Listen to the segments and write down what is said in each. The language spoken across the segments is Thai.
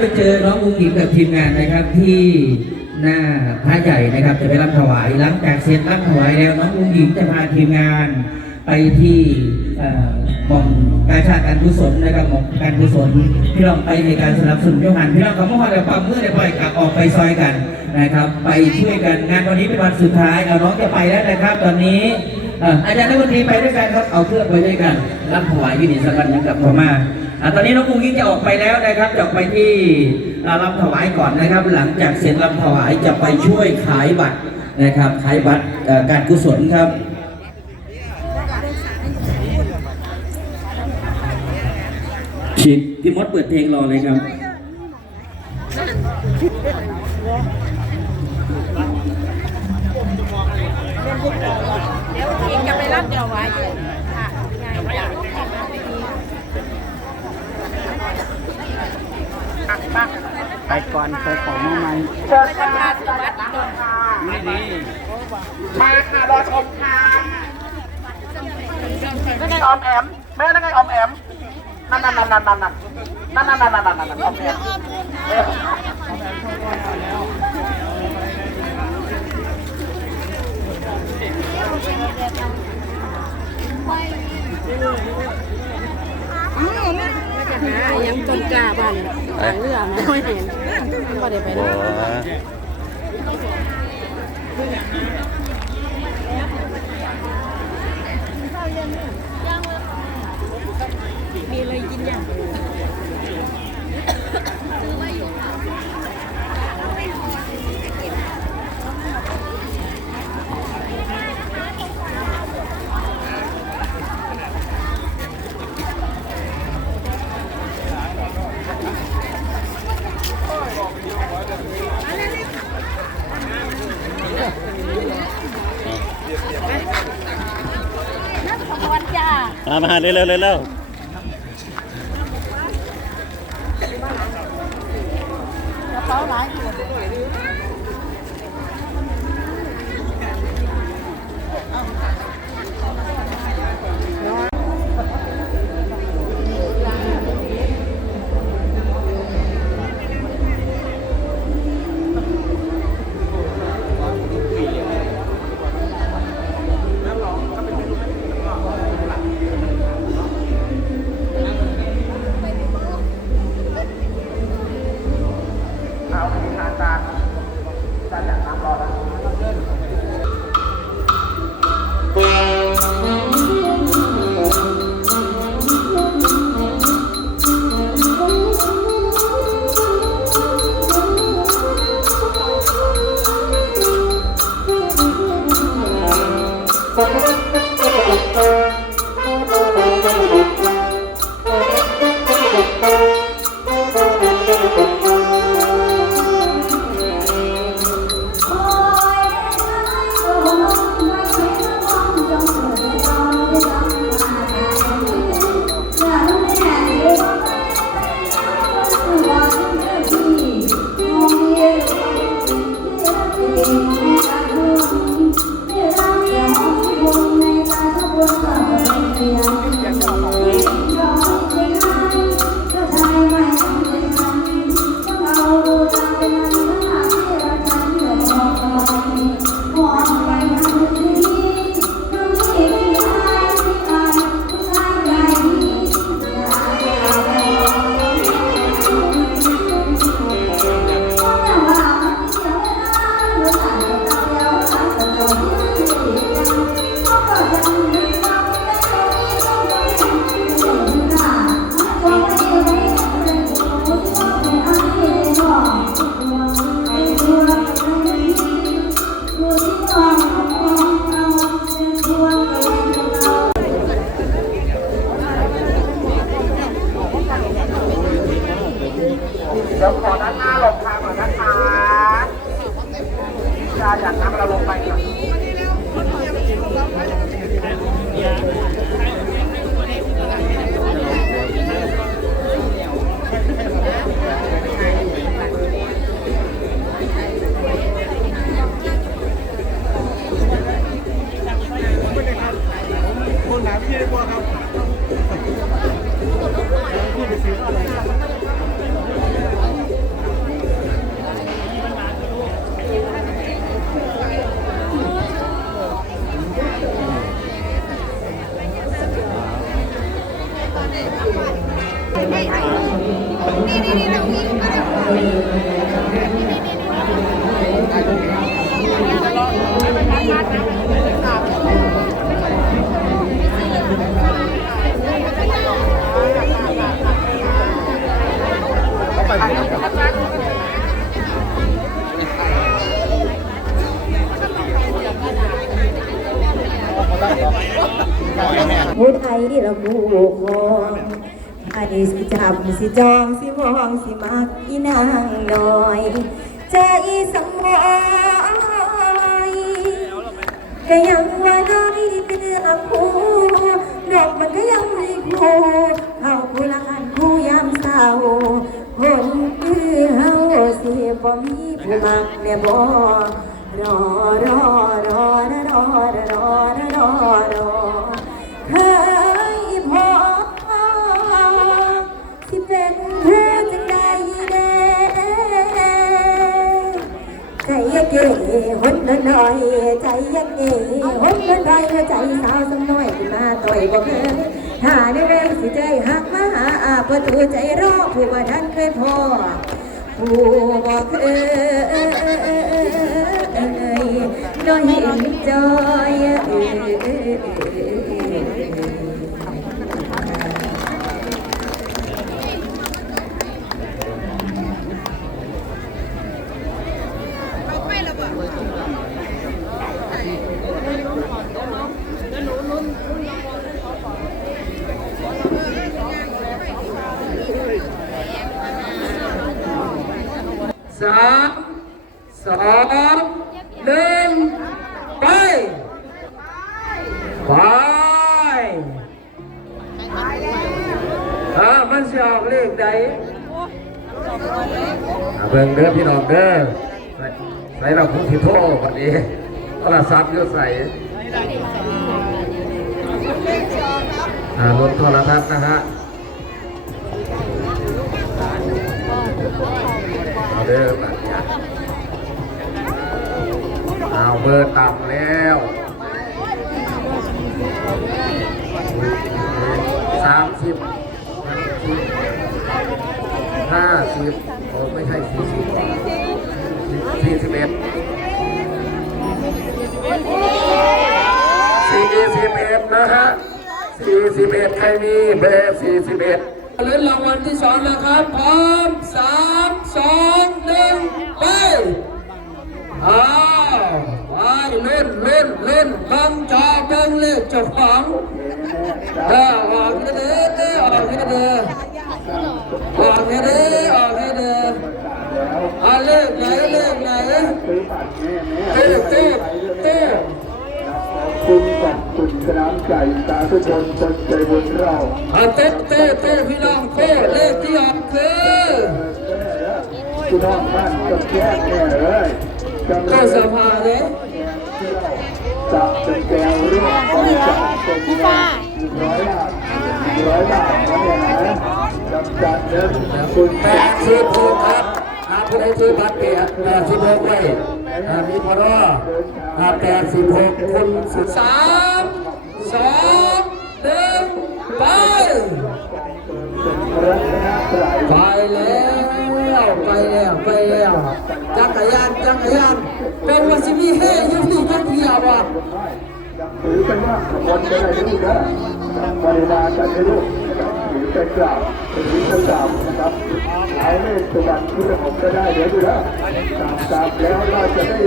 ไปเจอน้องอุ้งอิงกับทีมงานนะครับที่หน้าพระใหญ่นะครับ จะไปรับถวายหลังจากเสร็จรับถวายแล้วน้องอุ้งอิงจะพาทีมงานไปที่เอ่อหมองการชาติการกุศลนะครับหมองการกุศลพี่น้องไปในการสนับสนุนโยงานพี่น้องเขาเมื่อวานเราปั๊มมือได้ปล่อยกลับออกไปซอยกันนะครับ ไปช่วยกันงานวันนี้เป็นวันสุดท้ายเอาน้องจะไปแล้วนะครับ ตอนนี้อาจารย์นักดนตรีไปด้วยกันครับเอาเครื่องไปด้วยกัน รับถวายยูนิสักวันหนึงกับพม่าอ่ ตอนนี้น้องกุ้งยิ่งจะออกไปแล้วนะครับจะออกไปที่อ่าลำถวายก่อนนะครับ หลังจากเสร็จลำถวายจะไปช่วยขายบัตรนะครับขายบัตรการกุศลครับฉีดพี่มดเปิดเพลงรอเลยครับเดี๋ยวทีจะไปรับเดี๋ยวไว้อยู่ค่ะงานอยาก ไปก่อนไปของมาใหม่ไปทำงานที่วัดดอนค่ะไม่ดีมาค่ะรอชมค่ะนั่ไงออมแอมแม่นั่นไงออมแอมนั่นนั่นนั่นนั่นนั่นนั่นนั่นนั่นนั่นนั่นนั่นนั่นออมแอมเออ ยังต้นกล้าบ้านทางเรือไม่เห็นก็ได้ไปบันะวมีเลยกินอย่าง วันจ้า มามาเร็วเร็วเร็ว ผู้ไทยเราผู้ครอง อันนี้สิจับสิจองสิมองสิมักอีนางน้อยใจสมอยก็ยังว่าน้อยเป็นเรื่องผู้ดอกมันก็ยังมีคู่เขาผู้ละกันผู้ยามเศร้าผมคือเฮาสิบ่มีผู้มักแน่บ่รอรอรอรอรอรอรอ เก๋หดน้อยใจยันเก๋หดน้อยใจสาวสำน้อยมาต่อยบ่เคยถ้าได้แรงสิใจหักมาหาอาประตูใจรอผู้ว่ทันเคยพอผู้บ่เคยน้อยเห็นจอย อ่ามันจะออกเลขใดเบิ่งเด้อพี่น้องเด้อใส่เราผู้ที่โทษวันนี้โทรศัพท์อยู่ใส่อ่าลนโทรทัศน์นะฮะเอาเด้อบัดเนี่ยเอาเบอร์ต่ำแล้วสามสิบ ห้าสิบโอ้ไม่ใช่สี่สิบสี่สิบเอ็ดสี่สิบเอ็ดนะฮะสี่สิบเอ็ดใครมีเบอร์สี่สิบเอ็ดลุ้นรางวัลที่สองนะครับ พร้อมสามสองหนึ่งไปอ้าวไปเล่นเล่นเล่นบังจอบังเลขเจ้าของเออออกให้เด้อ เต้เต้เต้คุณกับคุณสนามใจสาธุชนคนใจบุญเราเต้เต้เต้พี่น้องเต้เลขที่ออกคือคุณน้องบ้านกับแก่แน่เลยกำลังสภาเลยจับเป็นแก้วร่วมบริจาคเป็นเงินร้อยบาทร้อยบาทนะเนี่ยจับจัดเงินคุณแปดสิบหกครับหาผู้ใดซื้อบัตรเปียแปดสิบหกไว้ อ่ามีพรออ่าแปดสิบหกคุณสุดสามสองหนึ่งไปไปแล้วไปแล้วไปแล้วจักรยานจักรยานเป็นวาสิมีเฮ้ยพี่จักรยานว่ะถือเป็นว่าขบวนไปไหนลูกนะบริวารกันให้ลูก ถือเป็นกราบถือเป็นกราบนะครับเอาเลขสวรรค์ที่ผมก็ได้เดี๋ยวดูนะตามตามแล้วเราจะได้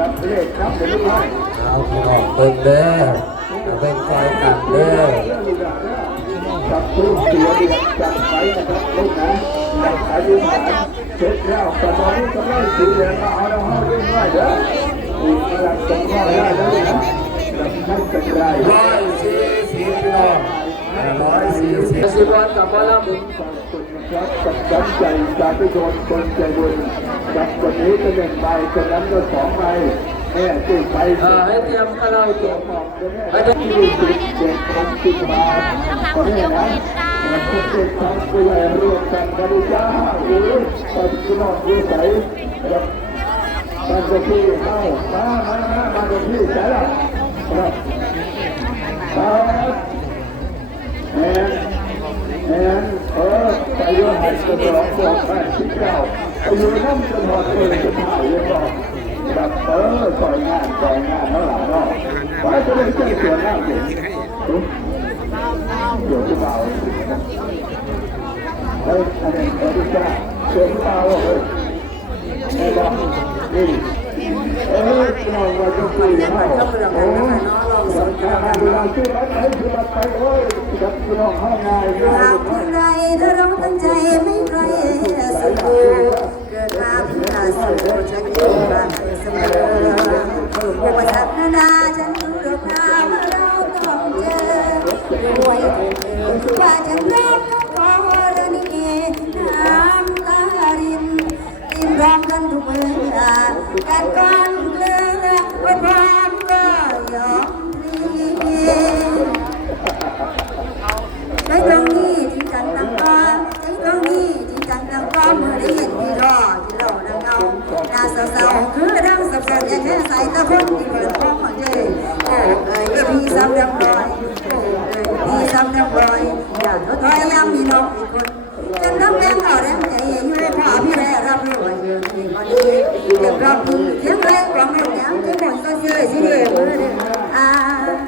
รับเลขครับเดี๋ยวลูกให้เอาพี่น้องเบิ่งเด้อเอาเบิ่งใจกันเด้อกับผู้เสียเดียดจัดไปนะครับลูกนะจัดอายุฐานเสร็จแล้วตอนนี้ก็ได้สีเหลืองมาเอาเราให้ด้วยว่าเด้ออีกระดับสองข้อได้แล้วนะไม่เป็นไรร้อยสี่สิบพี่น้อง ร้อยสี่สิบสิบวันกับวันละหมุนขอบคุณนะครับกับน้ำใจจากทุกคนคนใจบุญกับคนนี้ก็หนึ่งใบคนนั้นก็สองใบแม่ติดไปให้เตรียมคาราโอเกะไม่ได้ที่สิบเจ็ดคนสิบบาทก็ได้นะแล้วก็เป็นทางผู้ใหญ่ร่วมกันบริจาคหรือปฏิบัติวิสัยครับบางทีเข้ามามามาบางทีใช่ละครับ ครับแม่แอนเออไปด้วยให้กรองบอกแม่ที่เก้าไปยู่น้ำจังหวัดเองจะถ่ายยังบอกแบบเออปล่อยงานปล่อยงานเท่าไหร่เนาะว่าจะได้เจอตัวหน้าเด็กเดี๋ยวจะเบาเฮ้ยอันนี้เออที่จ้าเชื่อเบาเฮ้ยไอ้บอนี่เออเราจะคุยกันโอ้สำคัญเวลาชื่ออะ ไรคือมาไปโอ้ยกับพี่น้องห้องงานหากคนใดถ้าเราตั้งใจไม่ไกล หน้าเศร้าๆคือดังสับสนย่าแค่ใส่ตะคนที่เปิดท้องของเจโอ้เอ้ยพี่ซ้ำดำรอยโอ้เอ้ยพี่ซ้ำดำรอยอย่าท้อถอยยังมีน้องอีกคนจนน้ำแรงเอาแรงใจอยู่พาพี่แร่รับรู้ว่าเรื่องนี้ก็ดีเรื่องรอบเสียงแรงกล่อมแรงยังที่หมดก็เชื่อสิเดียวอ่า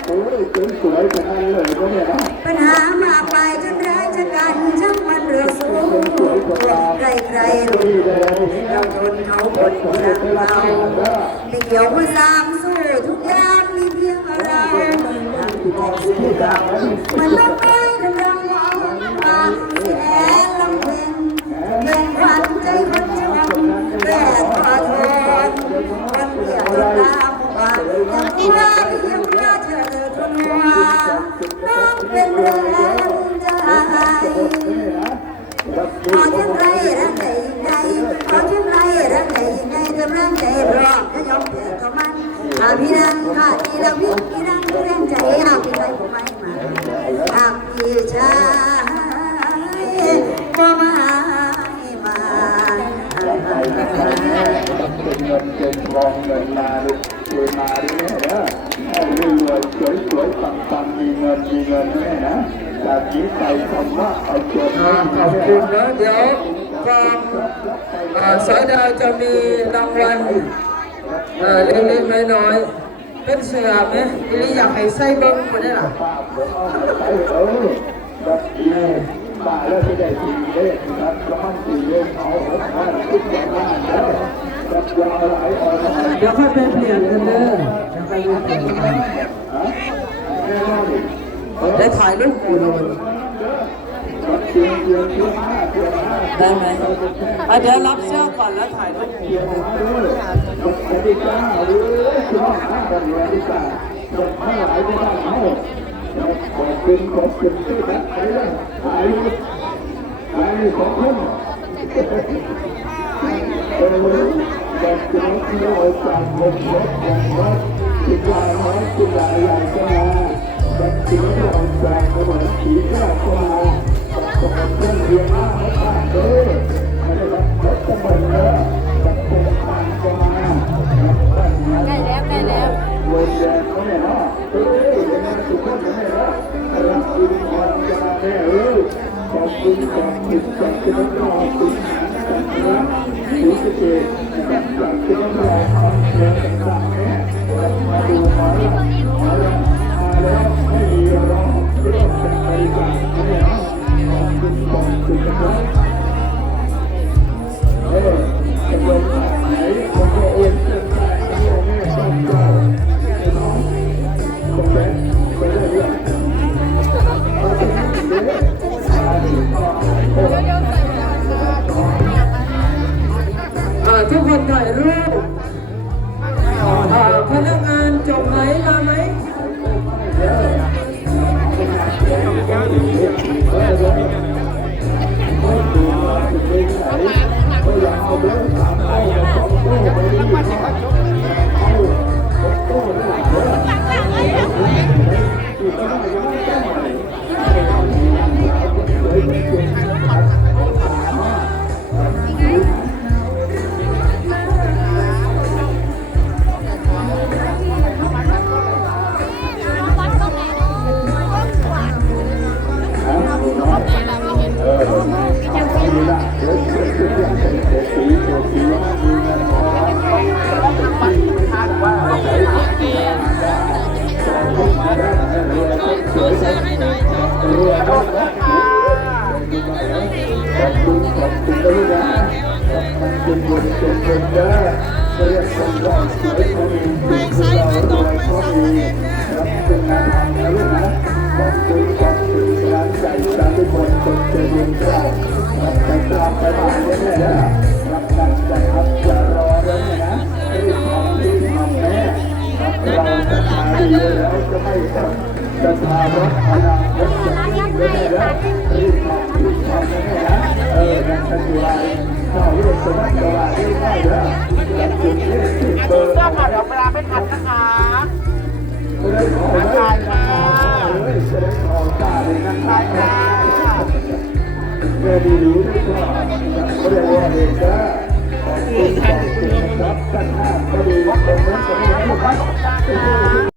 โอ้ยสวยจังเลยก็เนี่ยปัญหามากไปจนร้ายจะกันช่างมันเรือสูงใครใครๆรู้ เราทนเขาคนรักเราไม่เกี่ยวกับสามสู้ทุกอย่างมีเพียงเรามันต้องไปดำรงมองมาแสนลำเพ็ญเป็นขวัญใจคนชมแม่ขอโทษคนเดียวตามว่าอย่างที่ว่าเพียงพระเธอทนว่าน้องเป็นแรงใจขอชื่นไรรักใจยังไงข พี่นังขาดที่เราพี่พี่นังแรงใจหากพี่ไปผมไม่มาหากพี่ชายก็มาให้มาเป็นเงินเป็นทองเงินมาดิเงินมาดิแม่นะให้รวยสวยสวยปังปังมีเงินมีเงินแม่นะจากนี้ไปคำว่าเอาจนขอบคุณนะเดี๋ยวความสายดาวจะมีรางวัล เอ่อเล็กๆน้อยๆเป็นเสือไหมอีหลีอยากให้ใส่เบิ้งคนนี้ล่ะเดี๋ยวเอาไปเออแบบนี้ป่าแล้วจะได้ทีเลขครับร้อนทีเลขเอาหัวข้าทุกอย่างว่าแล้วแบบยาวหลายอ่อนหลายเดี๋ยวค่อยไปเปลี่ยนกันเด้อเดี๋ยวค่อยไปเปลี่ยนกันได้ถ่ายรูปกูเลยได้ไหมเดี๋ยวรับเสื้อก่อนแล้วถ่ายรูป กูเพียงห้าด้วยกติกาหรือคือว่าห้ากันกติกาจบทั้งหลายไม่ได้เอาขอบคุณขอบคุณที่แบบไปเลยหายหายของคุณเออแบบจะไม่เที่ยวจากลมรถของรถที่กลายน้อยที่ลายใหญ่ก็มาแบบที่ไม่เอาจากกระบอกผีก็ก็มาแบบกระบอกเพื่อนเพียงห้าไม่ขาดเลยไม่ได้แบบรถกระบอกเลย คุ ตามไปบ้านเลยนะรับการใจครับอย่ารอเลยนะรีบทำรีบทำแม่รับเราจะทำดีแล้วจะไม่จะทำรถอนาคตจะยิ่งเลยนะรีบทำรีบทำนะแม่เออนั่นคืออะไรข้าวเรื่องสมัครสวัสดีได้แล้วจุดเบอร์เอาไว้เวลาไม่ทันนะคะจะได้ขอได้เลยจะได้ขอตาเลยนะครั บเมื่อดีรู้ได้ก็เขาเรียกว่าเด็กนะขอบคุณขอบคุณนะครับท่านห้าก็ดีว่าเป็นเรื่องของเราครับ